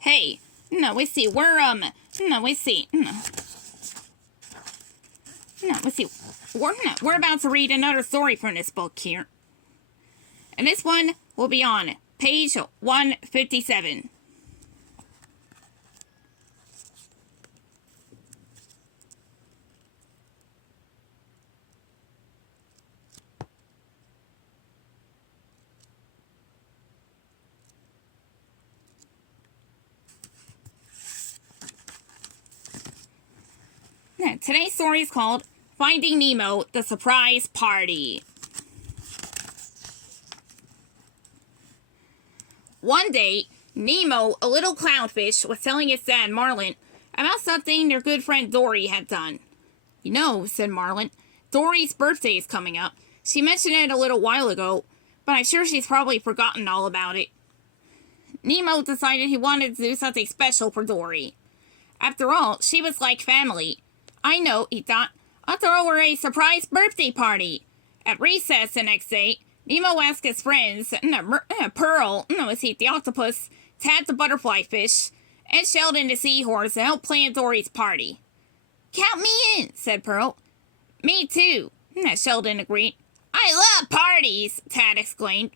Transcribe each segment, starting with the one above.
Hey, no, we see, no, we see, no, we see, we're about to read another story from this book here. And this one will be on page 157. Today's story is called Finding Nemo, the Surprise Party. One day, Nemo, a little clownfish, was telling his dad, Marlin, about something their good friend Dory had done. You know, said Marlin, Dory's birthday is coming up. She mentioned it a little while ago, but I'm sure she's probably forgotten all about it. Nemo decided he wanted to do something special for Dory. After all, she was like family. I know, he thought. I'll throw her a surprise birthday party. At recess the next day, Nemo asked his friends, Pearl, the octopus, Tad the butterfly fish, and Sheldon the seahorse to help plan Dory's party. Count me in, said Pearl. Me too, Sheldon agreed. I love parties, Tad exclaimed.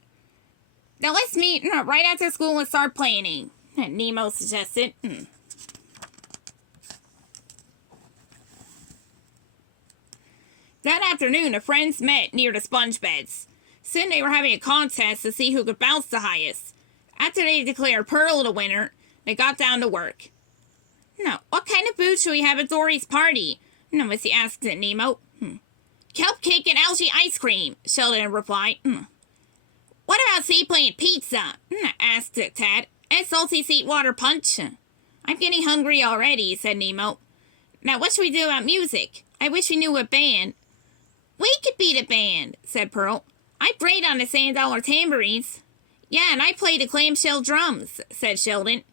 Now let's meet right after school and start planning, Nemo suggested. That afternoon, the friends met near the sponge beds. Soon they were having a contest to see who could bounce the highest. After they declared Pearl the winner, they got down to work. Now, what kind of food should we have at Dory's party? Missy asked Nemo. Cupcake and algae ice cream, Sheldon replied. What about seaplane pizza? Asked Tad. And salty seawater punch? I'm getting hungry already, said Nemo. Now, what should we do about music? I wish we knew a band. We could be the band, said Pearl. I played on the $1 tambourines. Yeah, and I play the clamshell drums, said Sheldon.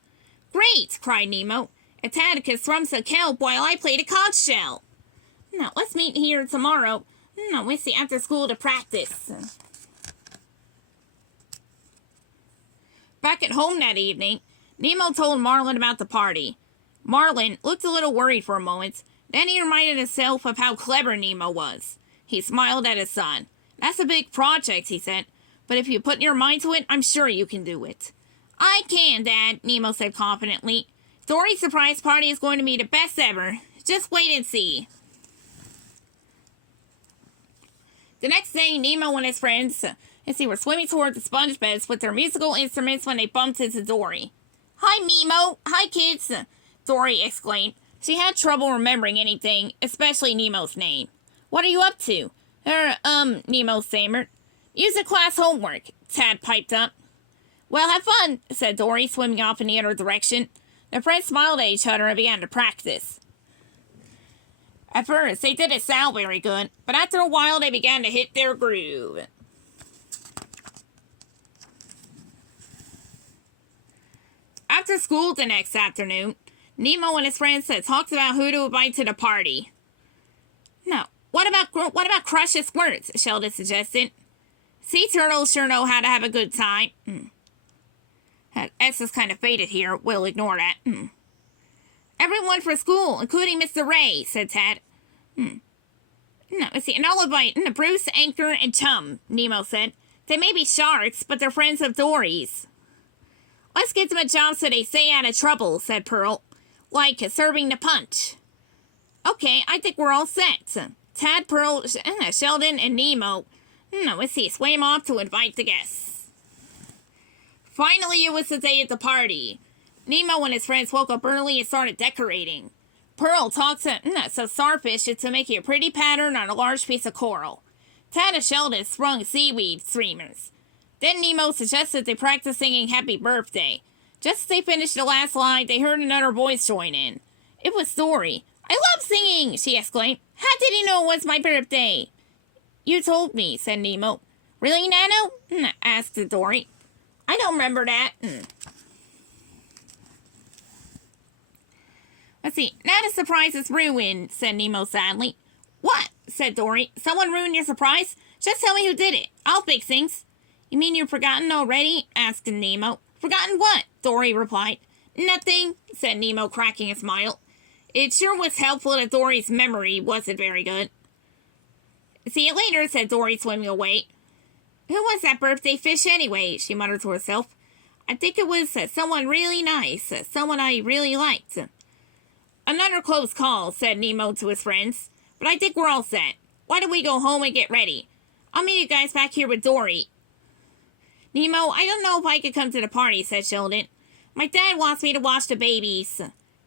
Great, cried Nemo. And Tad can strum the kelp while I play the conch shell. Now, let's meet here tomorrow. Wednesday after school to practice. Back at home that evening, Nemo told Marlin about the party. Marlin looked a little worried for a moment. Then he reminded himself of how clever Nemo was. He smiled at his son. That's a big project, he said. But if you put your mind to it, I'm sure you can do it. I can, Dad, Nemo said confidently. Dory's surprise party is going to be the best ever. Just wait and see. The next day, Nemo and his friends were swimming toward the sponge beds with their musical instruments when they bumped into Dory. Hi, Nemo. Hi, kids, Dory exclaimed. She had trouble remembering anything, especially Nemo's name. What are you up to? Nemo stammered. Music class homework, Tad piped up. Well, have fun, said Dory, swimming off in the other direction. The friends smiled at each other and began to practice. At first, they didn't sound very good, but after a while, they began to hit their groove. After school the next afternoon, Nemo and his friends talked about who to invite to the party. No, what about Crush's squirts? Sheldon suggested. Sea turtles sure know how to have a good time. S is kind of faded here. We'll ignore that. Everyone for school, including Mr. Ray, said Tad. No, let's see. And I'll invite Bruce, Anchor, and Chum, Nemo said. They may be sharks, but they're friends of Dory's. Let's get them a job so they stay out of trouble, said Pearl. Like serving the punch. Okay, I think we're all set. Tad, Pearl, Sheldon, and Nemo. Swam off to invite the guests. Finally, it was the day at the party. Nemo and his friends woke up early and started decorating. Pearl talked to starfish to make a pretty pattern on a large piece of coral. Tad and Sheldon sprung seaweed streamers. Then Nemo suggested they practice singing Happy Birthday. Just as they finished the last line, they heard another voice join in. It was Dory. I love singing, she exclaimed. How did you know it was my birthday? You told me, said Nemo. Really, Nano? Asked Dory. I don't remember that. Let's see. Now the surprise is ruined, said Nemo sadly. What? Said Dory. Someone ruined your surprise? Just tell me who did it. I'll fix things. You mean you've forgotten already? Asked Nemo. Forgotten what? Dory replied. Nothing, said Nemo, cracking a smile. It sure was helpful that Dory's memory wasn't very good. See you later, said Dory, swimming away. Who was that birthday fish anyway? She muttered to herself. I think it was someone really nice, someone I really liked. Another close call, said Nemo to his friends, but I think we're all set. Why don't we go home and get ready? I'll meet you guys back here with Dory. Nemo, I don't know if I could come to the party, said Sheldon. My dad wants me to watch the babies.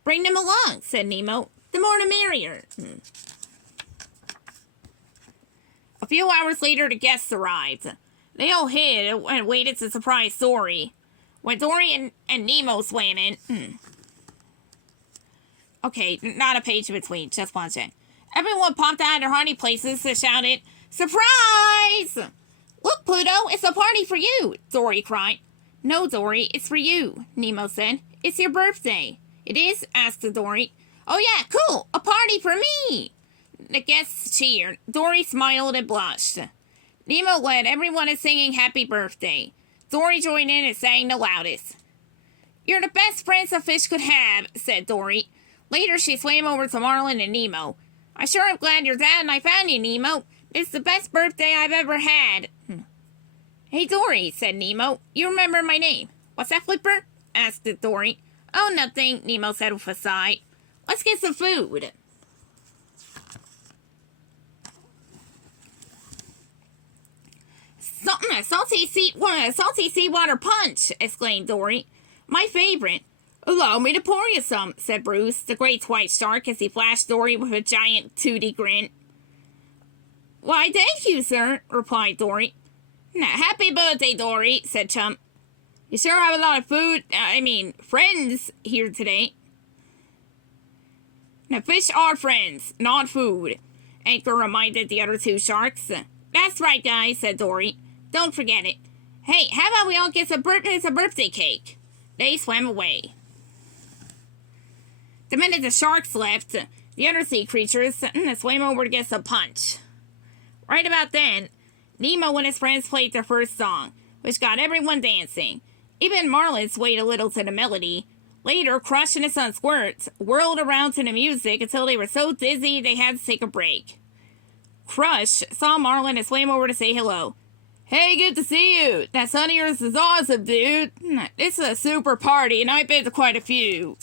Bring them along, said Nemo. The more the merrier. A few hours later, the guests arrived. They all hid and waited to surprise Dory. When Dory and Nemo swam in... Okay, not a page in between, just one second. Everyone popped out of their hiding places and shouted, Surprise! Look, Pluto, it's a party for you, Dory cried. No, Dory, it's for you, Nemo said. It's your birthday. It is? Asked Dory. Oh yeah, cool, a party for me! The guests cheered. Dory smiled and blushed. Nemo led everyone in singing happy birthday. Dory joined in and sang the loudest. You're the best friends a fish could have, said Dory. Later, she swam over to Marlin and Nemo. I sure am glad your dad and I found you, Nemo. It's the best birthday I've ever had. Hey, Dory, said Nemo. You remember my name. What's that, Flipper? Asked Dory. Oh, nothing, Nemo said with a sigh. Let's get some food. Salty seawater punch, exclaimed Dory. My favorite. Allow me to pour you some, said Bruce, the great white shark, as he flashed Dory with a giant tooty grin. Why, thank you, sir, replied Dory. Happy birthday, Dory, said Chump. You sure have a lot of friends here today. Now, fish are friends, not food, Anchor reminded the other two sharks. That's right, guys, said Dory. Don't forget it. Hey, how about we all get some birthday cake? They swam away. The minute the sharks left, the other sea creatures swam over to get some punch. Right about then, Nemo and his friends played their first song, which got everyone dancing. Even Marlin swayed a little to the melody. Later, Crush and his son Squirt whirled around to the music until they were so dizzy they had to take a break. Crush saw Marlin and swam over to say hello. Hey, good to see you. That son of yours is awesome, dude. It's a super party, and I've been to quite a few.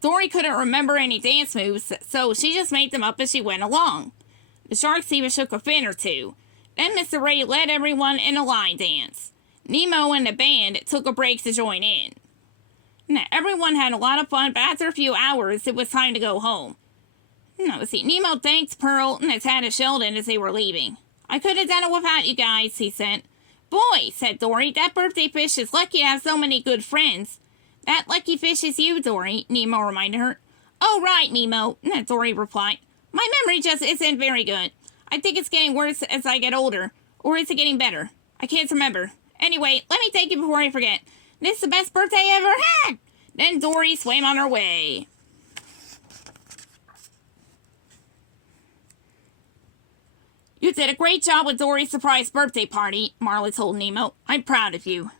Dory couldn't remember any dance moves, so she just made them up as she went along. The sharks even shook a fin or two. Then Mr. Ray led everyone in a line dance. Nemo and the band took a break to join in. Everyone had a lot of fun, but after a few hours, it was time to go home. Nemo thanked Pearl and Tad and Sheldon as they were leaving. I couldn't have done it without you guys, he said. Boy, said Dory, that birthday fish is lucky to have so many good friends. That lucky fish is you, Dory, Nemo reminded her. Oh, right, Nemo, Dory replied. My memory just isn't very good. I think it's getting worse as I get older. Or is it getting better? I can't remember. Anyway, let me thank you before I forget. This is the best birthday I ever had! Then Dory swam on her way. You did a great job with Dory's surprise birthday party, Marlin told Nemo. I'm proud of you.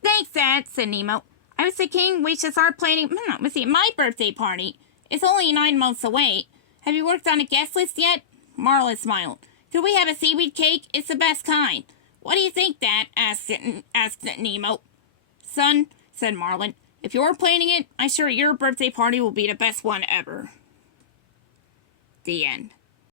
Thanks, Dad, said Nemo. I was thinking we should start planning my birthday party. It's only 9 months away. Have you worked on a guest list yet? Marlin smiled. Could we have a seaweed cake? It's the best kind. What do you think, Dad? asked Nemo. Son, said Marlin, if you're planning it, I'm sure your birthday party will be the best one ever. The end.